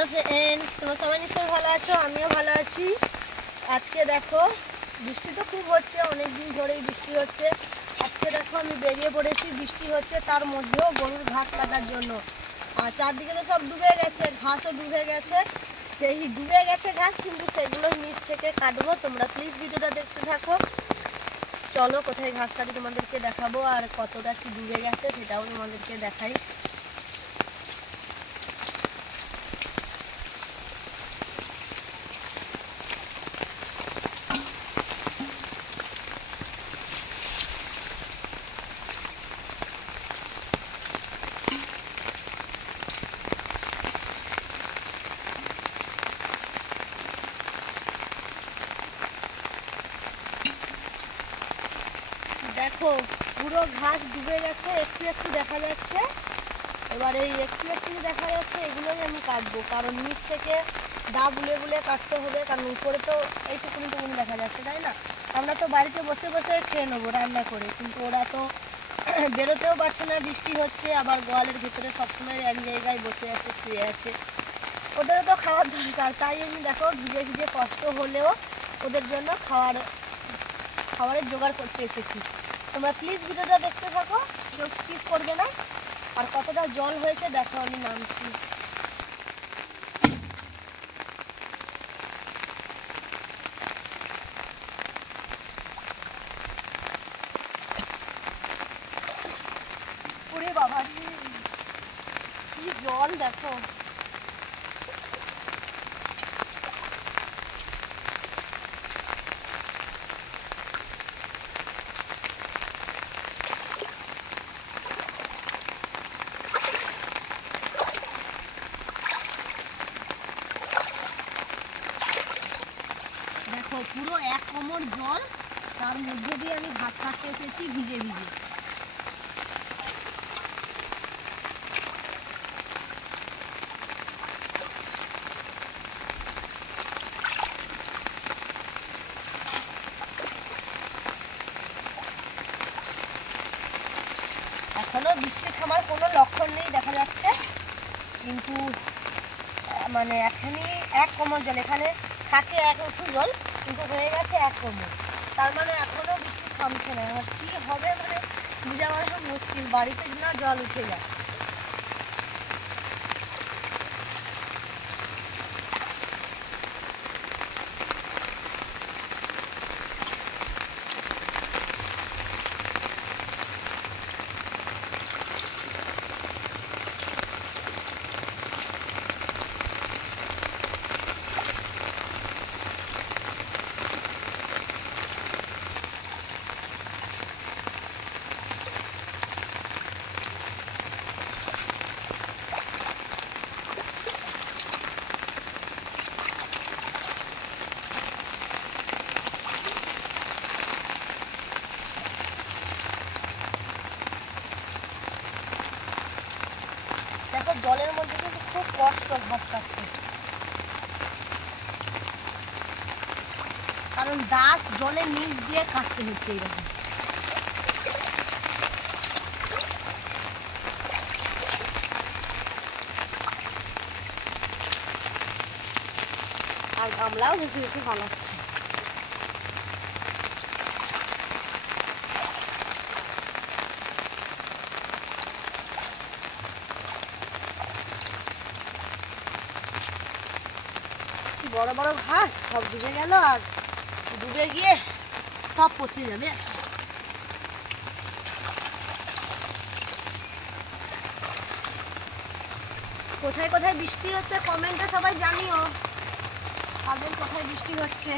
Hello friends, তোমরা সবাই নিশ্চয়ই ভালো আছো, আমিও ভালো আছি। আজকে দেখো বৃষ্টি তো খুব হচ্ছে, অনেক দিন ধরেই বৃষ্টি হচ্ছে। আজকে দেখো আমি বেরিয়ে পড়েছি, বৃষ্টি হচ্ছে তার মধ্যেও গরুর ঘাস কাটার জন্য। আর চারদিকে তো সব ডুবে গেছে, ঘাসও ডুবে গেছে। সেই ডুবে গেছে ঘাস, কিন্তু সেগুলো নিচ থেকে কাটবো। তোমরা প্লিজ ভিডিওটা দেখতে থাকো। চলো কোথায় ঘাস কাটি তোমাদেরকে দেখাবো, আর কতটা কি ডুবে গেছে সেটাও তোমাদেরকে দেখাই। দেখো পুরো ঘাস ডুবে গেছে, একটু একটু দেখা যাচ্ছে। এবার এই একটু একটু দেখা যাচ্ছে এগুলোই আমি কাটবো, কারণ নিচ থেকে দা বুলে বুলে কাটতে হবে, কারণ উপরে তো এইটুকুনি টুকুনি দেখা যাচ্ছে, তাই না? আমরা তো বাড়িতে বসে বসে খেয়ে নেবো রান্না করে, কিন্তু ওরা তো বেরোতেও পারছে না, বৃষ্টি হচ্ছে। আবার গোয়ালের ভিতরে সবসময় এক জায়গায় বসে আছে, শুয়ে আছে। ওদেরও তো খাওয়ার দরকার, তাই আমি দেখো ভিজে ভিজে কষ্ট হলেও ওদের জন্য খাবারের জোগাড় করতে এসেছি। তোমরা প্লিজ ভিডিওটা দেখতে থাকো, কেউ স্কিপ করবে না। আর কতটা জল হয়েছে দেখো, আমি নামছি। ওরে বাবা, কি জল দেখো। দেখো পুরো এক কোমর জল, তার মধ্যে দিয়ে আমি ঘাস কাটতে এসেছি ভিজে ভিজে। এখনো বৃষ্টি থামার কোনো লক্ষণ নেই দেখা যাচ্ছে, কিন্তু মানে এখনই এক কোমর জল, এখানে থাকে এক উঁচু জল, কিন্তু হয়ে গেছে এক কোমর। তার মানে এখনো বৃষ্টি থামছে না। এবার কী হবে মানে বুঝে আমার খুব মুশকিল, বাড়িতে না জল উঠে যায়। দেখো জলের মধ্যে কিন্তু খুব কষ্ট ঘাস কাটতে, কারণ দাঁত জলের নিচ দিয়ে কাটতে হচ্ছে এরকম। আর গামলাও বেশি বেশি বানাচ্ছে। বড় বড় ঘাস সব ডুবে গেল, আর ডুবে গিয়ে সব পচে যাবে। কোথায় কোথায় বৃষ্টি হচ্ছে কমেন্টে সবাই জানিও, কাদের কোথায় বৃষ্টি হচ্ছে।